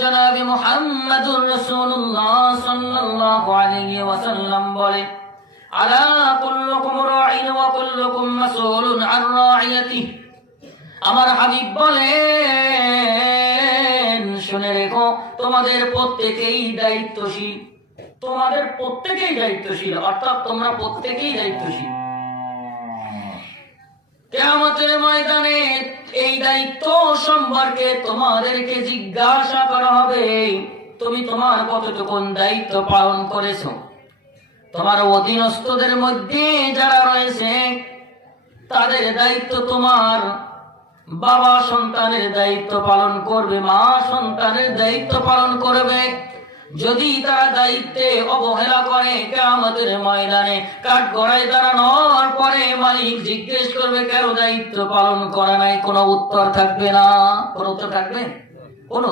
জনাবে মুহাম্মাদুর রাসূলুল্লাহ সাল্লাল্লাহু আলাইহি ওয়াসাল্লাম বলে, আলা কুল্লুকুম রাঈন ওয়া কুল্লুকুম মাসউলুন আন রাঈয়াতিহি। আমার হাবিব বলেন, শুনে রেখো, তোমাদের প্রত্যেকেই দায়িত্বশীল। তোমাদের প্রত্যেকেই দায়িত্বশীল, অর্থাৎ তোমরা প্রত্যেকেই দায়িত্বশীল। কিয়ামতের ময়দানে এই দায়িত্ব সম্পর্কে তোমাদেরকে জিজ্ঞাসা করা হবে, তুমি তোমার কতটুকু দায়িত্ব পালন করেছো। তোমার অধীনস্থদের মধ্যে যারা রয়েছে তাদের দায়িত্ব, তোমার বাবা সন্তানের দায়িত্ব পালন করবে, মা সন্তানের দায়িত্ব পালন করবে। যদি তারা দায়িত্বে অবহেলা করে, কিয়ামতের ময়দানে কাঠগড়ায় দাঁড়ানোর পরে মালিক জিজ্ঞেস করবে, কেন দায়িত্ব পালন করে নাই? কোনো উত্তর থাকবে না। কোনো উত্তর থাকবে?